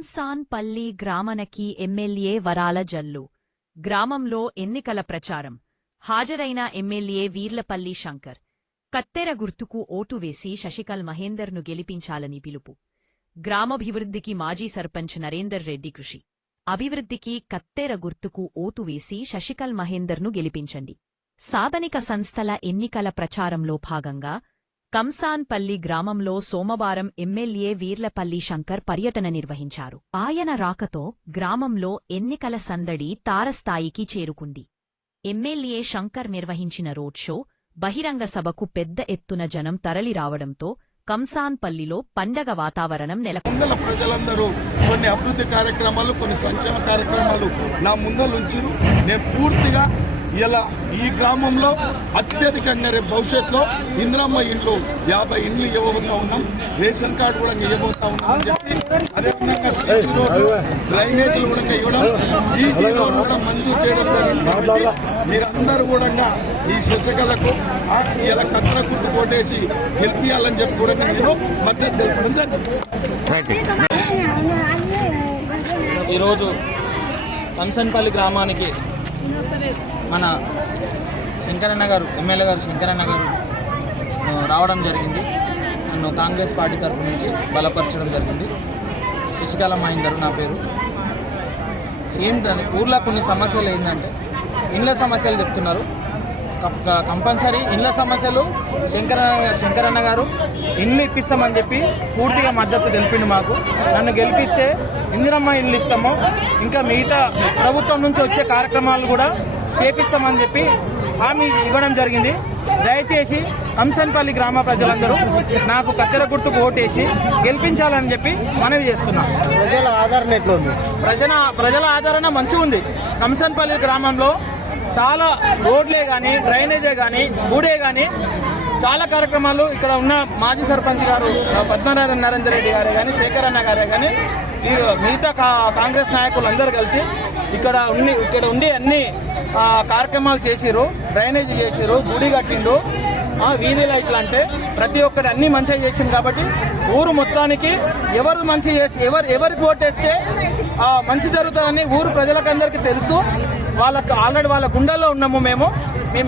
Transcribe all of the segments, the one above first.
Kamsanpalli గ్రామనకి MLA వరాల జల్లు. గ్రామంలో ఎన్నికల ప్రచారం. హాజరైన ఎమ్మెల్యే వీర్లపల్లి శంకర్. కత్తెర గుర్తుకు ఓటు వేసి శశికళ్ మహేందర్ను గెలిపించాలని పిలుపు. గ్రామాభివృద్ధికి మాజీ సర్పంచ్ నరేందర్ రెడ్డి కృషి. అభివృద్ధికి కత్తెర గుర్తుకు ఓటు వేసి శశికళ్ మహేందర్ను గెలిపించండి. సాధనిక సంస్థల ఎన్నికల ప్రచారంలో భాగంగా కంసాన్పల్లి గ్రామంలో సోమవారం ఎమ్మెల్యే వీర్లపల్లి శంకర్ పర్యటన నిర్వహించారు. ఆయన రాకతో గ్రామంలో ఎన్నికల సందడి తారస్థాయికి చేరుకుంది. ఎమ్మెల్యే శంకర్ నిర్వహించిన రోడ్ షో, బహిరంగ సభకు పెద్ద ఎత్తున జనం తరలిరావడంతో కంసాన్పల్లిలో పండగ వాతావరణం నెలకొంది. ప్రజలందరూ కొన్ని అభివృద్ధి కార్యక్రమాలు, కొన్ని సంక్షేమ కార్యక్రమాలు నా ముందలుంచారు. నేను పూర్తిగా ఇలా ఈ గ్రామంలో అత్యధికంగా రేపు భవిష్యత్తులో ఇందిరమ్మ ఇండ్లు 50 ఇండ్లు ఇవ్వబోతా ఉన్నాం. రేషన్ కార్డు కూడా ఇవ్వబోతా ఉన్నాం అని చెప్పి, అదేవిధంగా సీసీ రోడ్లు, డ్రైనేజీలు కూడా ఇవ్వడం, ఈటీ రోడ్లు కూడా మంజూరు చేయడం జరిగింది. మీరందరూ కూడా ఈ శశికళకు ఇలా కత్తెర గుర్తు కొట్టేసి గెలిపియాలని చెప్పి కూడా నేను మద్దతు తెలపడం జరిగింది. ఈరోజు కంసన్పల్లి గ్రామానికి మన శంకరన్న గారు, ఎమ్మెల్యే గారు శంకరన్న గారు రావడం జరిగింది. నన్ను కాంగ్రెస్ పార్టీ తరఫు నుంచి బలపరచడం జరిగింది. శశికళ మహేందర్ నా పేరు. ఏంటంటే ఊర్లో కొన్ని సమస్యలు ఏంటంటే ఇండ్ల సమస్యలు చెప్తున్నారు. కంపల్సరీ ఇండ్ల సమస్యలు శంకరన్న గారు ఇండ్లు ఇప్పిస్తామని చెప్పి పూర్తిగా మద్దతు తెలిపిండు మాకు. నన్ను గెలిపిస్తే ఇందిరమ్మ ఇండ్లు ఇస్తాము, ఇంకా మిగతా ప్రభుత్వం నుంచి వచ్చే కార్యక్రమాలు కూడా చేపిస్తామని చెప్పి హామీ ఇవ్వడం జరిగింది. దయచేసి కంసన్పల్లి గ్రామ ప్రజలందరూ నాకు కత్తెర గుర్తుకు ఓటేసి గెలిపించాలని చెప్పి మనవి చేస్తున్నాం. ప్రజల ఆదరణ ఎట్లుంది? ప్రజల ఆదరణ మంచిగా ఉంది. కంసన్పల్లి గ్రామంలో చాలా రోడ్లే కానీ, డ్రైనేజే కానీ, గుడే కానీ చాలా కార్యక్రమాలు ఇక్కడ ఉన్న మాజీ సర్పంచ్ గారు పద్మనాభన్ నరేందర్ రెడ్డి గారే కానీ, శేఖరన్న గారే కానీ, ఈ మిగతా కాంగ్రెస్ నాయకులు అందరూ కలిసి ఇక్కడ ఉండి అన్ని కార్యక్రమాలు చేసిరు. డ్రైనేజీ చేసిరు, గుడి కట్టిండు, వీధి లైట్లు అంటే ప్రతి ఒక్కటి అన్ని మంచిగా చేసింది. కాబట్టి ఊరు మొత్తానికి ఎవరు మంచి చేసి ఎవరికి ఓటేస్తే మంచి జరుగుతుందని ఊరు ప్రజలకందరికీ తెలుసు. వాళ్ళకి ఆల్రెడీ వాళ్ళ గుండెల్లో ఉన్నాము. మేము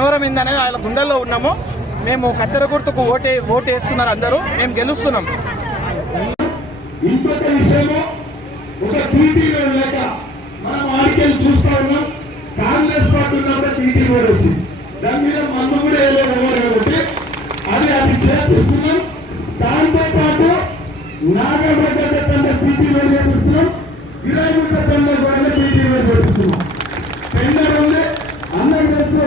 ఎవరం ఏందనేది వాళ్ళ గుండెల్లో ఉన్నాము. మేము కత్తెర గుర్తుకు ఓటేస్తున్నారు అందరూ. మేము గెలుస్తున్నాం. ఇంకొక విషయము, ఒక టీటీలో లేక మనం ఆడికెళ్ళి చూస్తా ఉన్నాం. కాంగ్రెస్ పార్టీ ఉన్నప్పుడు టీటీ కూడా వచ్చింది. దాని మీద మందు కూడా వేయలేదు కాబట్టి అది చేపిస్తున్నాం. దాంతో పాటు నాగబడ్డ టీటీ వేలు చేపిస్తున్నాం. 20 టన్నుల కూడా టీటీ వేలు చేపిస్తున్నాం. టెండర్ ఉంది, అందరూ తెలుసు.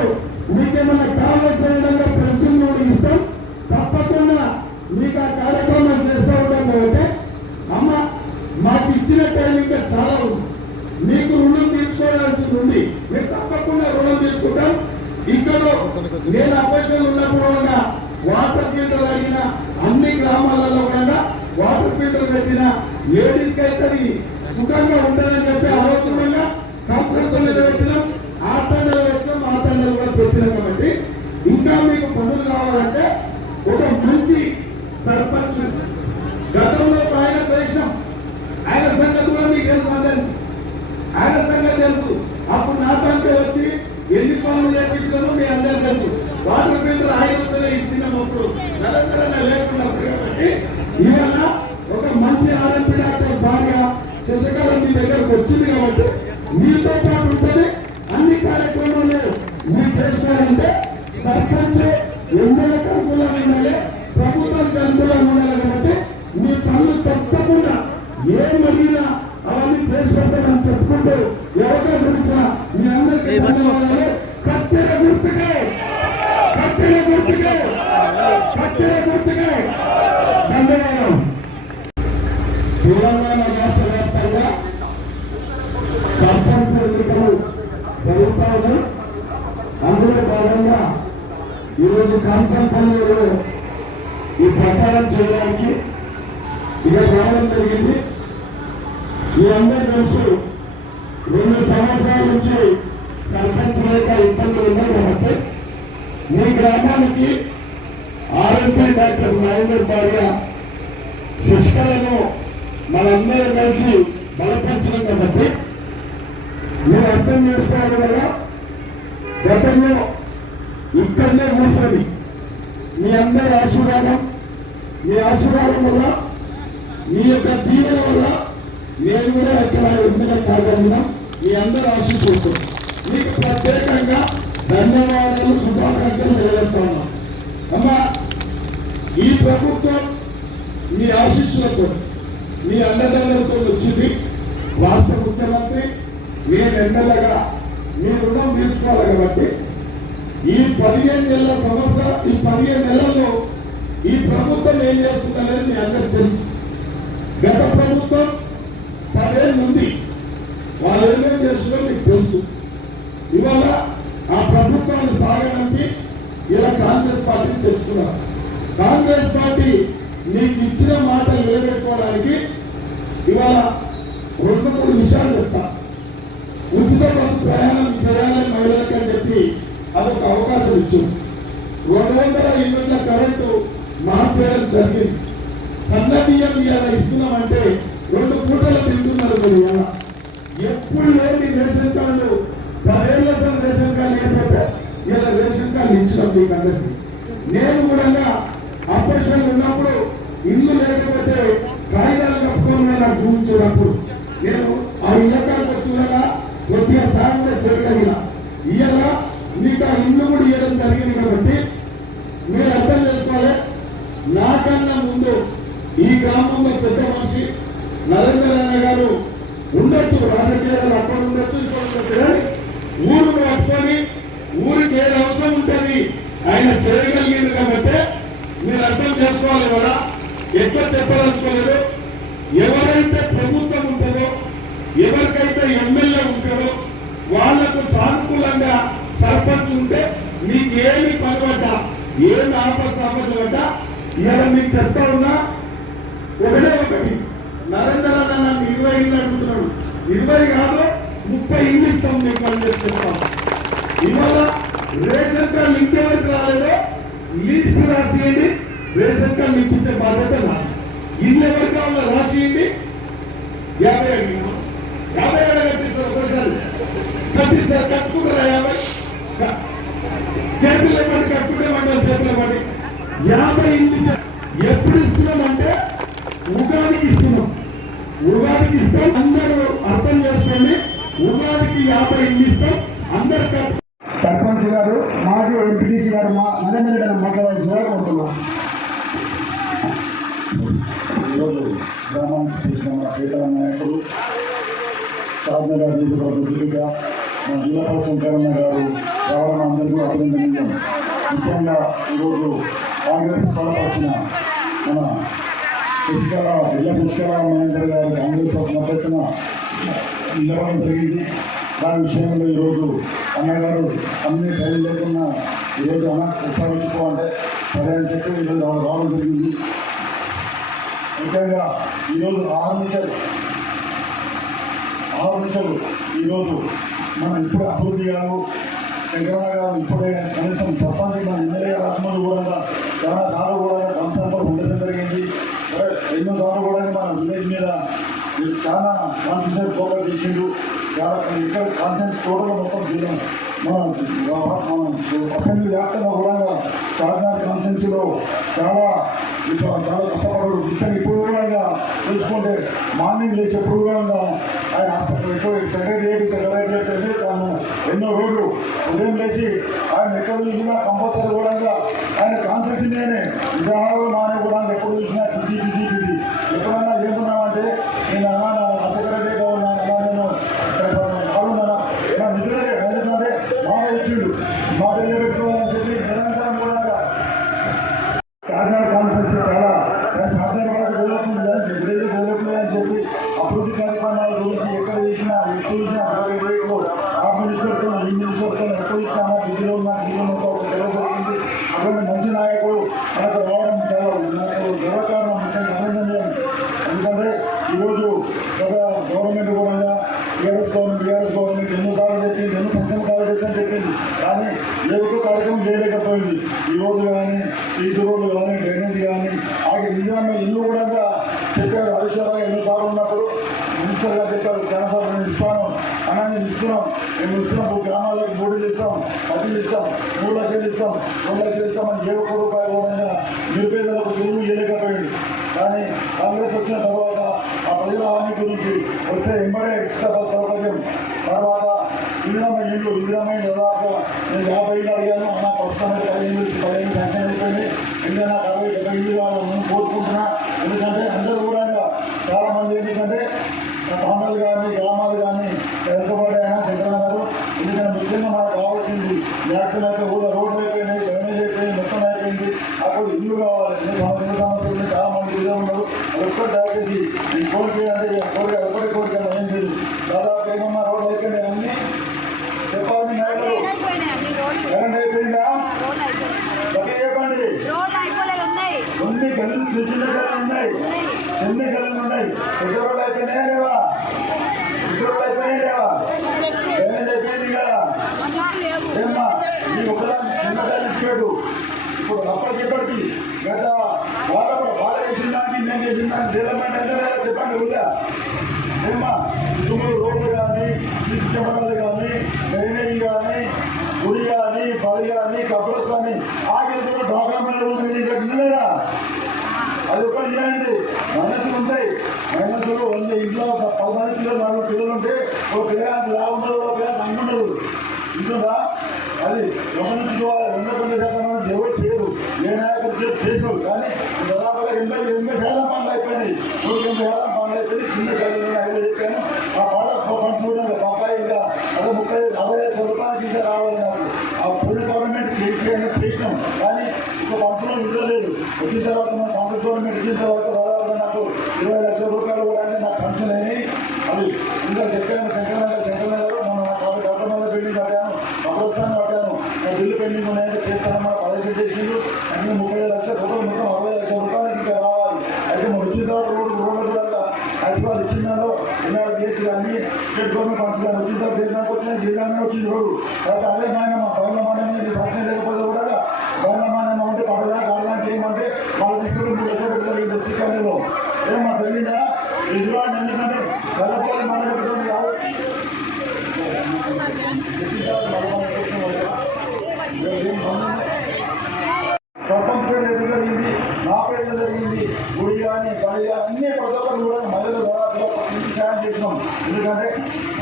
మీకేమన్నా కావాల్సిన విధంగా ప్రశ్నలు కూడా ఇస్తాం. తప్పకుండా మీకు ఆ కార్యక్రమం చేస్తూ ఉంటాం. కాబట్టి అమ్మ మాకు ఇచ్చిన టైం ఇంకా చాలా ఉంది. మీకు రుణం తీసుకోవాల్సి ఉంది. మీరు తప్పకుండా రుణం తీసుకుంటాం. ఇక్కడ నేను అపోజిషన్ ఉన్నప్పుడు కూడా వాటర్ ఫిల్టర్ అడిగిన అన్ని గ్రామాలలో కూడా వాటర్ ఫిల్టర్ పెట్టిన లేడీస్కి అయితే సుఖంగా ఉంటుందని చెప్పి ఆలోచనగా కంపెనీలు పెట్టినాం. ఆ తండ్రులు పెట్టినాం, ఆ తండ్రులు కూడా పెట్టినాం. కాబట్టి ఇంకా మీకు పనులు కావాలంటే ఒక మంచి సర్పంచ్ గతంలో ఆయన దేశం, ఆయన సంగతి కూడా మీకు తెలుసు. ఆయన సంగతి తెలుసు. అప్పుడు నా తండ్రి వచ్చి ఎన్ని పనులు చేపించడం మీ అందరూ తెలుసు. వాటర్ ఫిల్టర్ 500 ఇచ్చినప్పుడు నిరంతరంగా లేకున్నప్పుడు. కాబట్టి ఇవాళ ఒక మంచి ఆర్ఎంపీ డాక్టర్ భార్య శశికళ మీ దగ్గరకు వచ్చింది. కాబట్టి మీతో పాటు ఉంటుంది. అన్ని కార్యక్రమాలు మీరు చేసుకోవాలంటే సర్పంచ్ ఎమ్మెల్యేకి అనుకూలంగా ఉండాలి, ప్రభుత్వానికి అనుకూలంగా ఉండాలి. కాబట్టి మీ పనులు తప్పకుండా ఏం అడిగినా అవన్నీ చేసి పెడతామని చెప్పుకుంటూ ఎవరికో గురించిన మీ అందరికీ కత్తెర గుర్తుకే ధన్యవాదం. తెలంగాణ రాష్ట్ర వ్యాప్తంగా సర్పంచ్ ఎన్నికలు జరుగుతా ఉన్నాయి. అందులో భాగంగా ఈరోజు కంసన్పల్లిలో ఈ ప్రచారం చేయడానికి ఇక రావడం జరిగింది. ఈ అందరూ తెలుసు, 2 సంవత్సరాల నుంచి సర్పంచ్ లేక ఇబ్బందులు ఉన్నాయి. కాబట్టి మీ గ్రామానికి ఆర్ఎంపీ డాక్టర్ నరేందర్ భార్య శశికళను మనందరం కలిసి బలపరచడం కాబట్టి మీరు అర్థం చేసుకోవాలి కదా. గతంలో ఇక్కడనే కూర్చొని మీ అందరి ఆశీర్వాదం, మీ ఆశీర్వాదం వల్ల, మీ యొక్క దీవెన వల్ల నేను కూడా ఇక్కడ ఎమ్మెల్యే కాగలిగినా మీ అందరూ ఆశీర్వదిస్తున్నాం. మీకు ప్రత్యేకంగా ధన్యవాదాలు, శుభాకాంక్షలు తెలియజేస్తున్నాం. అమ్మా, ఈ ప్రభుత్వం మీ ఆశీస్సులతో, మీ అండదండలతో వచ్చింది. రాష్ట్ర ముఖ్యమంత్రి నేను ఎమ్మెల్యేగా మీ రుణం తీర్చుకోవాలి కాబట్టి ఈ 15 నెలల సంవత్సరం, ఈ 15 నెలల్లో ఈ ప్రభుత్వం ఏం చేస్తుందనేది మీ అందరికీ తెలుసు. గత ప్రభుత్వం 10 ఏళ్ళు ఉంది, వాళ్ళు ఏమేమి చేస్తుందో మీకు తెలుసు. ఇవాళ ఆ ప్రభుత్వాన్ని సాగనంపి ఇలా కాంగ్రెస్ పార్టీని తెచ్చుకున్నారు. కాంగ్రెస్ పార్టీ మీకు ఇచ్చిన మాట నిలబెట్టుకోవడానికి ఇవాళ 2-3 విషయాలు చెప్తా. ఉచిత బస్సు ప్రయాణం చేయాలని మహిళలకు అని చెప్పి అదొక అవకాశం ఇచ్చింది. 200 యూనిట్ల కరెంటు మార్చేయడం జరిగింది. సన్న బియ్యం ఇలా ఇస్తున్నామంటే 2 పూటలు తింటున్నారు మీరు. ఇలా ఎప్పుడు లేని రేషన్ కార్డు, 10 ఏళ్ల రేషన్ కార్డు లేకపోతే ఇలా రేషన్ కార్డు ఇచ్చినాం మీకు అందరికీ. నేను కూడా ఆపరేషన్ ఉన్నప్పుడు ఇల్లు లేకపోతే కాగితాలు కప్పుకొని నాకు చూపించినప్పుడు నేను ఆ ఇళ్ళకాలకు వచ్చినా కొద్దిగా సాయం చేయగలిగిన. ఇవాళ మీకు ఆ ఇల్లు కూడా ఇవ్వడం జరిగింది కాబట్టి మీరు అర్థం చేసుకోవాలి. నాకన్నా ముందు ఈ గ్రామంలో పెద్ద మనిషి నరేంద్ర అన్న గారు ఉండొచ్చు, రాజకీయాలు అక్కడ ఉండొచ్చు, ఇక్కడ ఉండొచ్చు, కానీ ఊరు పట్టుకొని ఊరికి ఏది అవసరం ఉంటుంది ఆయన చేయగలిగింది కాబట్టి మీరు అర్థం చేసుకోవాలి. కూడా ఎక్కువ చెప్పదలుచుకోలేదు. ఎవరైతే ప్రభుత్వం ఉంటుందో, ఎవరికైతే ఎమ్మెల్యే ఉంటారో వాళ్లకు సానుకూలంగా సర్పంచ్ ఉంటే మీకు ఏమి పనిపడ్డా, ఏమి ఆపద ఇవాళ మీకు చెప్తా ఉన్నా. ఒకటి నరేంద్ర అన్న 20 ఇళ్ళు అడుగుతున్నాడు. 20 కాదు 30 ఇళ్ళు ఇస్తాం మీకు అని చెప్తాం. ఇవాళ రేషన్ కార్డు ఇంకెవరికి రాలేదో లీస్ట్ రాసియండి, రేషన్ కార్డు ఇప్పించే బాధ్యత నాది. ఇల్లు ఎవరికి కావాలో రాసియండి. 50 అడిగినా 50 కట్టిస్తారు, ఒకసారి కట్టిస్తారు, కట్టుకుంటారా 50 చేతులు ఇవ్వండి, కట్టుకునేమంటారు చేతులు ఇవ్వండి. 50 ఇల్లు ఎప్పుడు ఇస్తున్నామంటే ఉగాదికి ఇస్తున్నాం. ఉగాదికి ఇస్తాం, అందరూ అర్థం చేసుకోండి. ఉగాదికి 50 ఇల్లు ఇస్తాం, అందరు సర్పంచ్ గారు, మాజీ ఎంపీటీసీ గారు నరేంద్ర రెడ్డి గారు మాట్లాడాల్సిందిగా కోరుతున్నాం. ఈరోజు గ్రామానికి చేసిన మా పేదల నాయకులు సాధన నియోజకవర్గ మా జిల్లా పరిషత్ కరణ గారు రావడం అందరికీ అభినందనీయం. ముఖ్యంగా ఈరోజు కాంగ్రెస్ బలపరిచిన మన జిల్లా శశికళ మహేందర్ గారు కాంగ్రెస్ మద్దతున నిలవడం జరిగింది. దాని విషయంలో ఈరోజు అన్నగారు అన్ని టైం లేకున్నా ఈరోజు ఉపయోగించుకోవాలంటే సరే అని చెప్పి ఈరోజు రావడం జరిగింది. ముఖ్యంగా ఈరోజు 6 నిమిషాలు ఈరోజు మనం ఇప్పుడు అభివృద్ధి గారు శంకరన్న గారు ఇప్పుడే కనీసం సర్పంచ్ మన ఎమ్మెల్యే రాష్ట్రంలో కూడా చాలా సార్లు కూడా సంస్థలు ఉండడం జరిగింది. ఎన్నోసార్లు కూడా మన విలేజ్ మీద చాలా కాన్సన్ట్రేట్ ఫోకస్ చేసిండు. చాలా ఇక్కడ కాన్సెన్స్ టోటల్ మొత్తం చేయడం మన అసెంబ్లీ వ్యాప్తంగా కూడా చార్మినార్ కాన్సెన్సీలో చాలా కష్టపడు. ఇక్కడ ఇప్పుడు కూడా చూసుకుంటే మార్నింగ్ లేచేప్పుడు కూడా ఆయన హాస్పిటల్ సెక్రటరియట్ చేసి తాను ఎన్నో రోజులు ఉదయం లేచి ఆయన ఎక్కడ చూసినా కంపల్సరీ కూడా ఆయన కాన్సెన్సీనే విధానాలు నానే కూడా ఎప్పుడు చూసినా బిజీ ఎప్పుడన్నా ఏమున్నామంటే నేను అన్నా సెక్రటరీ నేను పాల్గొన్నా నిజమే ఎందుకంటే మాట ఇచ్చిండు, మాట నిలబెట్టుకోవాలని చెప్పి నిరంతరం కూడా చార్మినార్ కాన్ఫరెన్స్ చాలా డెవలప్మెంట్ అని చెప్పి అభివృద్ధి కార్యక్రమాల గురించి ఎక్కడ చేసినా ఎక్కువ చేసినా ఆ మినిస్టర్తో ఈ మినిస్టర్తో ఎక్కువ ఇచ్చినా బిజీలో ఉన్న జరిగింది. అటువంటి మంచి నాయకుడు మనకు రావడం చాలా నాకు గర్వకారణం, ముఖ్యంగా అభినందనీయం. ఎందుకంటే ఈరోజు గవర్నమెంట్ కూడా టీఆర్ఎస్ గవర్నమెంట్ ఎన్నోసార్లు చెప్పింది, ఎన్నో సంక్షేమ కార్యక్రమం చెప్పింది, కానీ ఏ ఒక్క కార్యక్రమం చేయలేకపోయింది. ఈ రోజు కానీ ఈదు రోడ్లు కానీ డ్రైనేజ్ కానీ ఆగి నిజంగా ఇల్లు కూడా చెప్పారు. హరీశ్వరరావు ఎన్నోసార్లు ఉన్నప్పుడు మినిస్టర్ గారు మేము ఇస్తాం గ్రామాలకు 3 ఇస్తాం 10 ఇస్తాం 3 లక్షలు ఇస్తాం 2 లక్షలు ఇస్తామని 7 రూపాయలు కూడా నిరుపేదలకు తెలుగు ఇవ్వలేకపోయింది. కానీ కాంగ్రెస్ వచ్చిన తర్వాత ఆ ప్రజల హామీ గురించి వస్తే ఎంబడే ఇష్ట సౌకర్యం తర్వాత ఇందిరమైన దాకా నేను 50 అడిగాను. నాకు ప్రస్తుతమైన 15 శాంక్షన్ అయిపోయింది. ఇంకా నాకు 60 ఇల్లు కావాలని కోరుకుంటున్నా. ఎందుకంటే అందరూ కూడా చాలా మంది ఎందుకంటే తాండాలు కానీ గ్రామాలు కానీ వెనుకబడ్డాయన చంద్రనగర్. ఎందుకంటే ముఖ్యంగా మనకు కావాల్సింది వ్యాక్సిన్ అయితే కూడా రోడ్లు అయిపోయినాయి, డ్రైనేజ్ అయిపోయింది, మొత్తం అయిపోయింది. అప్పుడు ఇల్లు కావాలి. సమస్యలు చాలా మంది ఇదే ఉన్నారు. అది ఒక్కటి దయచేసి నేను కోరిక అంటే ఒకటి కోరిక ఏం లేదు. దాదాపు ఏమన్నా రోడ్లు అయిపోయినాయి అన్నీ చెప్పాలి. కరెంట్ అయిపోయిందా చెప్పండి. కొన్ని గల్లు చిన్న గల్లు ఉన్నాయి, చిన్న గల్లు ఉన్నాయి. పెద్దరోళ్ళు అయిపోయినాయా లేవా? పెద్దరోళ్ళు అయిపోయినాయి లేవా? డ్రైనేజ్ అయిపోయింది కదా ఏమ్మా? ఈ ఒకదాన్ని చిన్నదాన్ని ఇచ్చాడు. ఇప్పుడు అప్పటికి గత బాగా చేసిన దానికి నేను చేసిన దానికి డెవలప్మెంట్ ఎంత చెప్పండి ఊళ్ళో ఏమ్మా? తుమ్ములు రోడ్లు కానీ కెమెరాలు కానీ డ్రైనేజ్ కానీ గుడి కానీ బలి కానీ కబుర్స్ కానీ ఆగి డాక్యుమెంట్ లేదా? అది ఒకటి చేయండి. మైనస్లు ఉంటాయి. మైనస్లు వంద ఇంట్లో 10 మంది 4 పిల్లలు ఉంటే ఒక పిల్లగానికి లా ఉండదు, ఒక పిల్లగానికి అంగు ఉండదు. ఇంటుందా? అది గమనించుకోవాలి. 200% ఎవరు చేయరు. ఏ నాయకుడు చేసారు. కానీ దాదాపుగా 80% పనులు అయిపోయినాయి. 90% పనులు అయిపోయి చిన్న గదిలో 5 చెప్పాను. ఆ ఫండ్స్ కూడా పక్కాయి ఇంకా అదే 40 లక్షల రూపాయలకి ఇంకా రావాలి నాకు. ఆ ఫుల్ గవర్నమెంట్ చేసినాం. కానీ ఒక ఫండ్స్లో ఇవ్వలేదు. వచ్చిన తర్వాత మన కాంగ్రెస్ గవర్నమెంట్ ఇచ్చిన తర్వాత దాదాపుగా నాకు 20 లక్షల రూపాయలు కూడా నాకు ఫంక్షన్ అయినాయి. అది ఇంకా చెప్పాను. శంకరనగర్ మనం గవర్నమెంట్ బిల్డింగ్ కట్టాను, ప్రభుత్వాన్ని కట్టాను. బిల్లు పెండింగ్ ఉన్నాయంటే చేస్తాను. మన 10 చేసిండు. అంటే 30 లక్షల రూపాయలు మొత్తం 60 లక్షల రూపాయలకి ఇంకా రావాలి. అయితే మనం వచ్చిన తర్వాత రోడ్లు కూడా హైదరాబాద్ ఇచ్చిందాలో ఎన్ఆర్ చేసి కానీ స్టేట్ గవర్నమెంట్ ఫండ్స్ కానీ వచ్చిన తర్వాత దేశానికి వచ్చిన జిల్లానే వచ్చింది రోడ్డు. తర్వాత అదే మాయనమ్మ పైలమానం ఫంక్షన్ లేకపోతే కూడా పైలమానం అంటే పడదా కారణానికి ఏమంటే వాళ్ళు తీసుకుంటే 3 లక్షలు పెడతారు ఈ డిస్ట్రిక్ట్లో. ఏమన్నా తెలియదా? ఇది ఎందుకంటే గల్లపల్లి మాట్లాడుతుంది కాబట్టి సర్పంచ్ ఎదురు జరిగింది, నా పేరు జరిగింది. గుడి కానీ బడి కానీ అన్ని ప్రతి ఒక్కరు కూడా మహిళలు సాయం చేసినాం. ఎందుకంటే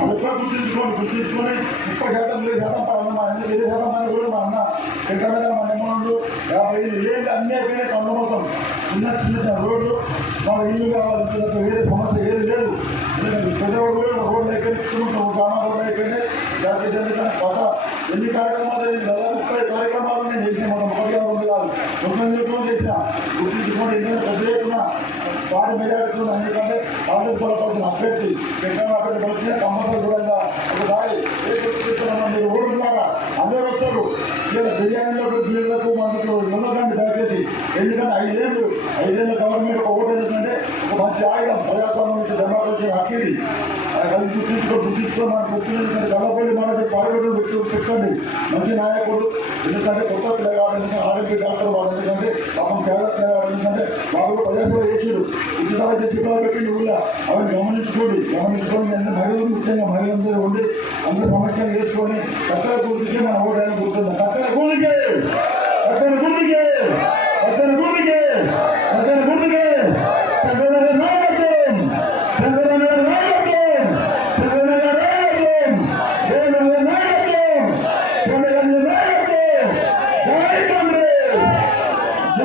అక్కడ గుర్తించుకొని 30% 20% 20% మంది కూడా మా అన్న ఎక్కడ మన అమౌంట్ 55 ఏళ్ళు అన్నీ అయిపోయినాయి. కొండ మొత్తం చిన్న రోడ్లు మన ఇల్లు కావాలి. వేరే సమస్య ఏది లేదు. ఎందుకంటే పెద్దవాడు కూడా రోడ్లు అయిపోయినాయి, గ్రామ రోడ్లు అయిపోయినాయి. జాతీయ కొత్త ఎన్ని కార్యక్రమాలు 30 కార్యక్రమాలు నేను చేసిన మనం 1 కాదు 9 చేసిన గుర్తించుకోండి. ఎందుకంటే పెద్ద ఎత్తున వాటి మెజారిటీ ఎందుకంటే కాంగ్రెస్ బలపడుతున్న అభ్యర్థి అభ్యర్థి వచ్చిన కంపల్సరీ కూడా ఒకసారి మీరు ఓడుతున్నారా అందరూ వచ్చారు. ఇలా బిర్యానీలకు బిల్లులకు మనకు ఉండకండి దయచేసి. ఎందుకంటే 5 ఏళ్ళ గవర్నమెంట్ ఒక ఓటు ఎందుకంటే ఒక మంచి ఆయుధం ప్రజాస్వామ్యం నుంచి డెమోక్రసీ హక్కిది. అది గుర్తించుకో మనకు గుర్తించుకుంటే గల్లపల్లి మనకి పార్లమెంట్ పెట్టండి మంచి నాయకుడు. ఎందుకంటే కొత్త పిల్లగాడు ఎందుకంటే ఆరోగ్య డాక్టర్ వాళ్ళు ఎందుకంటే పాపం పేద పిల్లగాడు ఎందుకంటే వాళ్ళు ప్రజాసేవ చేసారు. ఉచితంగా చిత్రాలు పెట్టి ఊళ్ళో అవన్నీ గమనించుకోండి. మహిళలు ముఖ్యంగా మహిళలందరూ ఉండి అందరూ సమస్యలు చేసుకొని కట్టెల గురించి మన ఓటాన్ని గుర్తుంది. కట్టెల గురించి